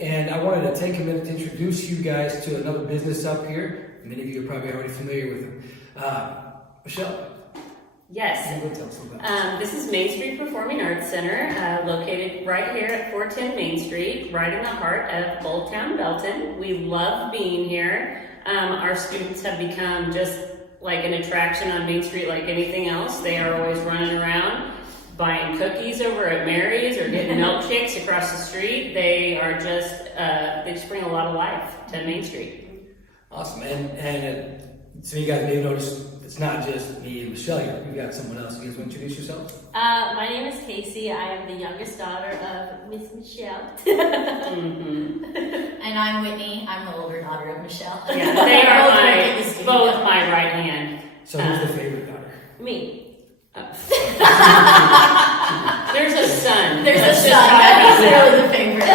and I wanted to take a minute to introduce you guys to another business up here. Many of you are probably already familiar with them. Michelle. Yes. This is Main Street Performing Arts Center, located right here at 410 Main Street, right in the heart of Old Town Belton. We love being here. Our students have become just like an attraction on Main Street like anything else. They are always running around, buying cookies over at Mary's or getting milkshakes across the street. They are just, they just bring a lot of life to Main Street. Awesome. And so you guys may have noticed it's not just me and Michelle here. We've got someone else. You guys want to introduce yourselves? My name is Casey. I am the youngest daughter of Miss Michelle. And I'm Whitney. I'm the older daughter of Michelle. Yeah, they are both my right hand. So who's the favorite daughter? Me. There's a son. There's a Let's son. just talk That about is that. really the favorite.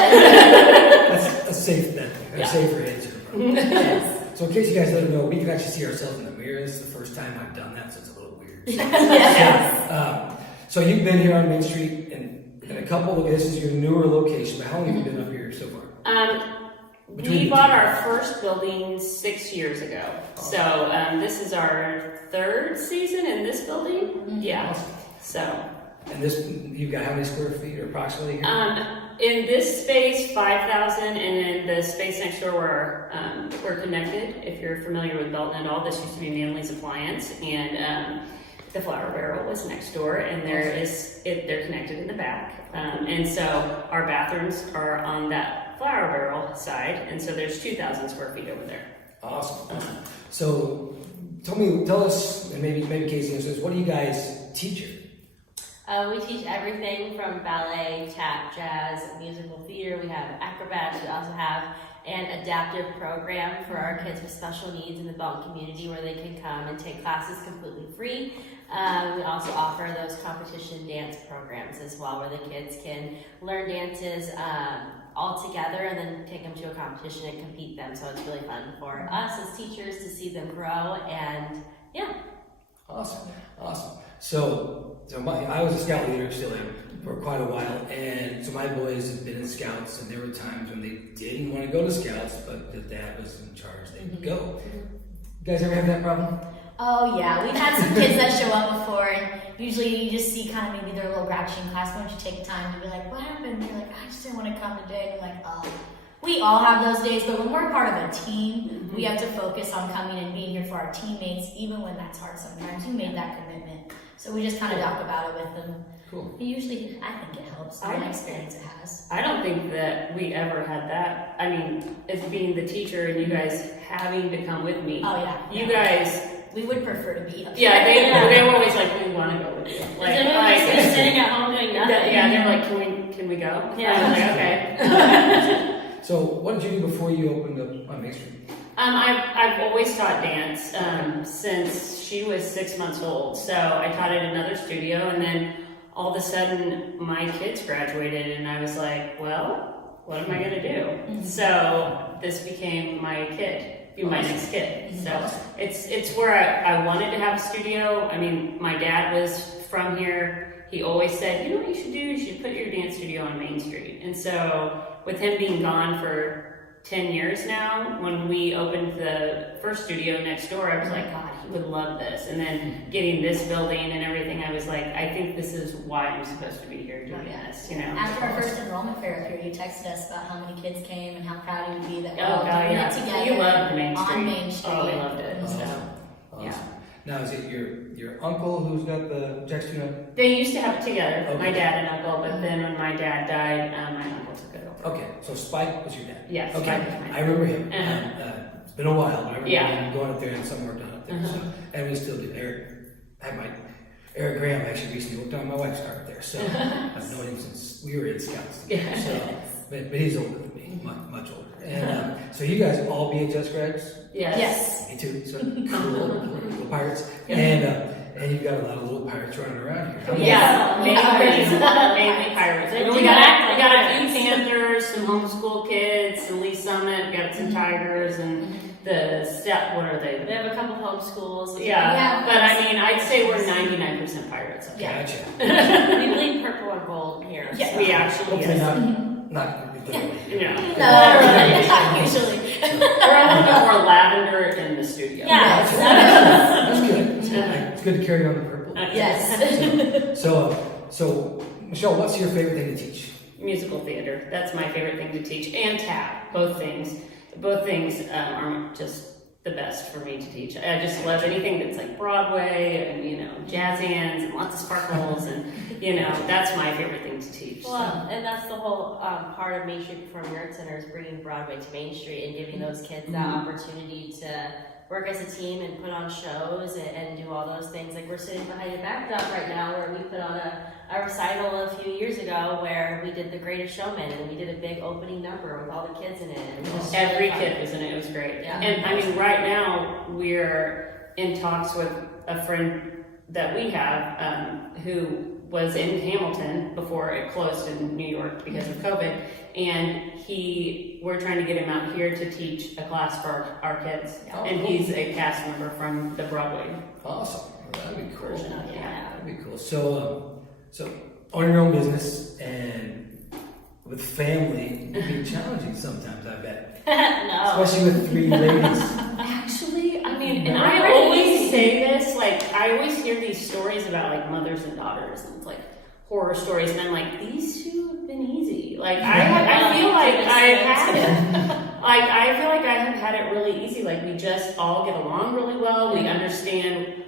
That's a safe bet. A Yeah. safer answer. Yes. So in case you guys don't know, we can actually see ourselves in the mirror. This is the first time I've done that, so it's a little weird. Yes. So you've been here on Main Street in a couple. This is your newer location. But how long have you been up here so far? We bought our first building 6 years ago. So this is our third season in this building. Yeah. Awesome. So. And this, you've got how many square feet approximately here? In this space, 5,000, and in the space next door, we're connected. If you're familiar with Belton and all, this used to be Manley's Appliance, and the Flour Barrel was next door, and they're connected in the back. And so our bathrooms are on that Flour Barrel side, and so there's 2,000 square feet over there. Awesome. So tell us, and maybe Casey answers, what do you guys teach here? We teach everything from ballet, tap, jazz, musical theater. We have acrobats. We also have an adaptive program for our kids with special needs in the Belton community where they can come and take classes completely free. We also offer those competition dance programs as well where the kids can learn dances all together and then take them to a competition and compete them. So it's really fun for us as teachers to see them grow and yeah. Awesome. So I was a scout leader, still am, for quite a while, and so my boys have been in scouts, and there were times when they didn't want to go to scouts, but the dad was in charge, they would go. You guys ever have that problem? Oh yeah, we've had some kids that show up before, and usually you just see kind of maybe they're a little grouchy in class. Why don't you take time to be like, what happened? And they're like, I just didn't want to come today. And I'm like, oh. We all have those days, but when we're part of a team, we have to focus on coming and being here for our teammates, even when that's hard sometimes. You made that commitment. So we just kind of talk about it with them. Cool. Usually, I think it helps. In my experience, it has. I don't think that we ever had that. I mean, as being the teacher and you guys having to come with me. Oh, yeah. You guys, We would prefer to be up yeah, here. they were always like, we want to go with you. Like, Just sitting at home doing nothing. yeah, they're like, can we go? Yeah. I was like, okay. So what did you do before you opened up on Main Street? I've always taught dance since she was 6 months old. So I taught at another studio, and then all of a sudden my kids graduated, and I was like, well, what am I going to do? Mm-hmm. So this became my next kid. So it's where I wanted to have a studio. I mean, my dad was from here. He always said, you know what you should do? You should put your dance studio on Main Street. And so with him being gone for 10 years now, when we opened the first studio next door, I was like, God, he would love this. And then getting this building and everything, I was like, I think this is why I'm supposed to be here doing this, you know? After our first enrollment fair up here, you texted us about how many kids came and how proud you would be that we're Oh, all God, doing yeah. it together. You loved Main Street. On Main Street. Oh, we loved it. Mhm. So, Awesome. yeah. Now, is it your uncle who's got the Jack Studio? They used to have it together, Okay. my dad and uncle, but then when my dad died, my uncle took it over. Okay, so Spike was your dad? Yes, Okay, Spike was my I remember him. Uh-huh. It's been a while, but I remember Yeah. him going up there and some work done up there. So, and we still do. Eric Graham actually recently worked on my wife's car up there, so I've known him since we were in Scouts. Yeah. So, but he's older than me, much older. And so you guys all BHS grads? Yes. Me too. So little pirates, Yeah. and you've got a lot of little pirates running around here. Yeah, mainly Yeah. pirates. They We do got act like a few pirates. panthers, some homeschool kids, some Lee Summit, got some tigers, and the what are We they? have a couple homeschools. Yeah, but I mean, I'd say we're 99% pirates. Gotcha. We bleed purple or gold here. Yeah. We actually, Hopefully yes. not literally. Yeah. No, not usually. We're a little bit more lavender in the studio. Yeah. That's good. It's good to carry on the purple. Yes. So, Michelle, what's your favorite thing to teach? Musical theater. That's my favorite thing to teach. And tap. Both things. Both things are just the best for me to teach. I just love anything that's like Broadway and, you know, jazz hands and lots of sparkles and, you know, that's my favorite thing to teach. So. Well, and that's the whole part of Main Street Performing Arts Center is bringing Broadway to Main Street and giving those kids that opportunity to work as a team and put on shows and do all those things. Like we're sitting behind a backdrop right now where we put on a recital a few years ago where we did The Greatest Showman and we did a big opening number with all the kids in it. And it was just Every really fun. kid was in it. It was great. Yeah. And I mean, right now we're in talks with a friend that we have who was in Hamilton before it closed in New York because of COVID, and we're trying to get him out here to teach a class for our kids, Oh, and cool. he's a cast member from the Broadway Awesome. Well, that'd be cool. version of it. Yeah. That'd be cool. So own your own business and with family, it can be challenging sometimes, I bet. No. Especially with 3 ladies. Actually, I mean, and No. I always say this, like, I always hear these stories about, like, mothers and daughters, and it's like horror stories, and I'm like, these two have been easy. Like, I feel like I've had it. Like, I feel like I have had it really easy. Like, we just all get along really well. We understand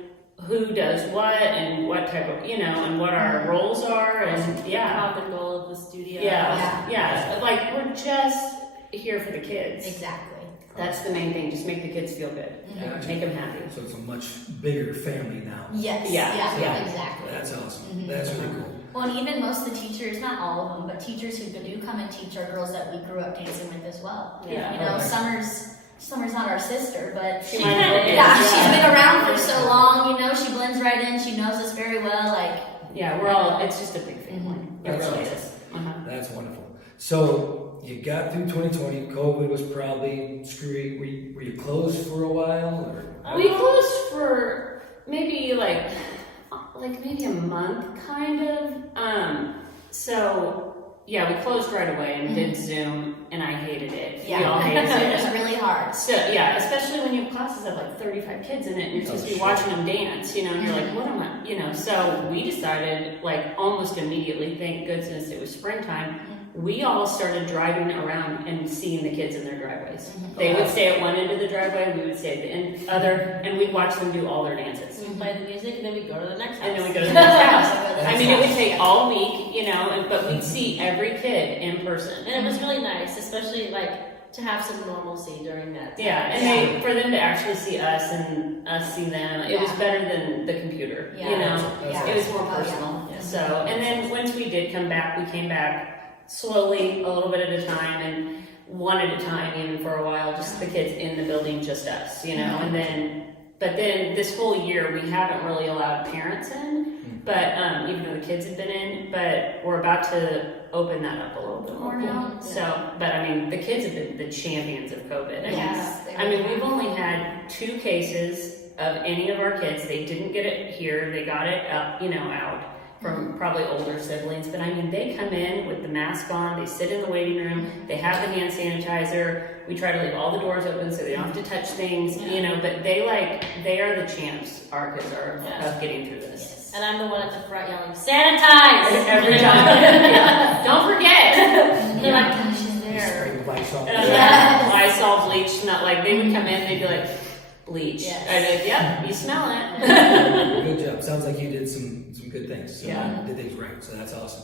who does what and what type of, you know, and what our roles are, and yeah. Common goal of the studio. Yeah. Like, we're just here for the kids. Exactly. That's the main thing. Just make the kids feel good. Gotcha. Make them happy. So it's a much bigger family now. Yes. Yeah. Exactly. That's awesome. That's really cool. Well, and even most of the teachers, not all of them, but teachers who do come and teach are girls that we grew up dancing with as well. Yeah. You know, Okay. Summer's not our sister, but She She might kinda be. is. yeah, she's been around for so long. You know, she blends right in. She knows us very well. Like, Yeah, we're all, it's just a big family. It That's really awesome. is. Uh-huh. That's wonderful. So you got through 2020. COVID was probably screwy. Were you closed for a while? Or? We closed for maybe like maybe a month, kind of. So yeah, we closed right away and did Zoom, and I hated it. We all hated it was Zoom. really hard. So yeah, especially when you have classes of like 35 kids in it, and you're supposed to be sure. watching them dance, you know, and you're like, what am I, you know? So we decided, like, almost immediately, thank goodness it was springtime. We all started driving around and seeing the kids in their driveways. They would stay at one end of the driveway, we would stay at the end other, and we'd watch them do all their dances. We play the music and then we go to the next house. And then we go to the next house. I mean, it would take all week, you know, but we'd see every kid in person. And it was really nice, especially like to have some normalcy during that time. Yeah, and for them to actually see us and us see them, it was Yeah. better than the computer. Yeah. You know, That's it was more Oh, yeah. personal. Yeah. So, and then once we did come back, we came back slowly, a little bit at a time, and one at a time, even for a while, just the kids in the building, just us, you know, and then. But then this whole year, we haven't really allowed parents in, but even though the kids have been in, but we're about to open that up a little bit more now. So, but I mean, the kids have been the champions of COVID. I mean, Yes, they I mean, really we've have. only had 2 cases of any of our kids. They didn't get it here. They got it up, you know, out from probably older siblings. But I mean, they come in with the mask on. They sit in the waiting room. They have the hand sanitizer. We try to leave all the doors open so they don't have to touch things, you know. But they are the champs. Our kids are of getting through this. And I'm the one at the front yelling, sanitize! Every time. Yeah. Don't forget. They're like, she's there. Spray the lights off. And I'm Yes. like, Lysol bleach, not like they would come in, they'd be like, bleach. Yes. I'd be, yep, you smell it. Good job. Sounds like you did some good things. So Yeah. you did things right. So that's awesome.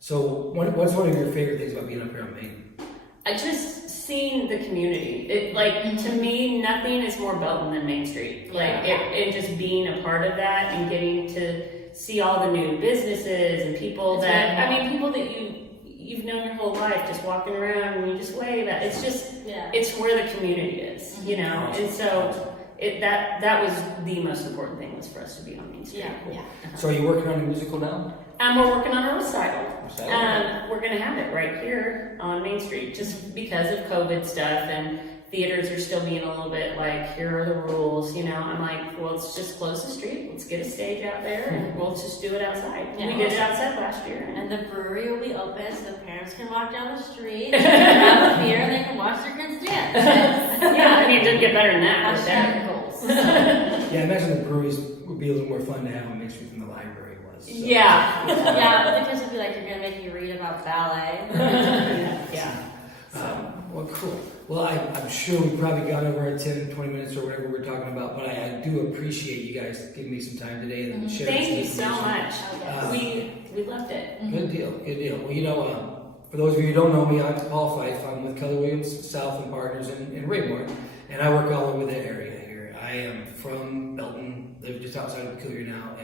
So what's one of your favorite things about being up here on Main? I just seen the community. It like to me, nothing is more Belton than Main Street. Like and just being a part of that and getting to see all the new businesses and people It's that really I mean, people that you've known your whole life, just walking around and you just wave at. It's just Yeah. it's where the community is, you know. And so that was the most important thing was for us to be on Main Street. Yeah. So are you working on a musical now? We're working on a recital. Recital? We're going to have it right here on Main Street just because of COVID stuff and theaters are still being a little bit like, here are the rules, you know. I'm like, well, let's just close the street. Let's get a stage out there and we'll just do it outside. Yeah. We did it outside last year. And the brewery will be open so the parents can walk down the street, they can have a beer, and they can watch their kids dance. Yeah, I mean, it doesn't get better than that. but Hashtag that- goals. Yeah, I imagine the breweries would be a little more fun to have on Main Street than the library was. So. Yeah. Yeah, but the kids will be like, you're gonna make me read about ballet. Yeah. Well, cool. Well, I'm sure we probably got over our 10, 20 minutes or whatever we're talking about, but I do appreciate you guys giving me some time today and sharing Thank some you so information. much. We loved it. Good deal, good deal. Well, you know, for those of you who don't know me, I'm Paul Fife. I'm with Keller Williams South and Partners in Raymore, and I work all over the area here. I am from Belton, live just outside of Peculiar now,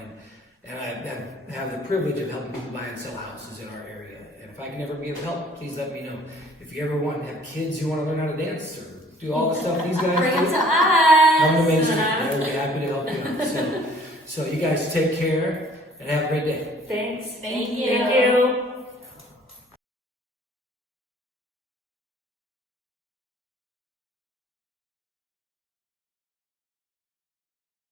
and I have the privilege of helping people buy and sell houses in our area. And if I can ever be of help, please let me know. If you ever want to have kids who want to learn how to dance or do all the stuff these guys Bring them do, to come to us. Main Street. I would be happy to help you out. So you guys take care and have a great day. Thanks. Thank you. Thank you.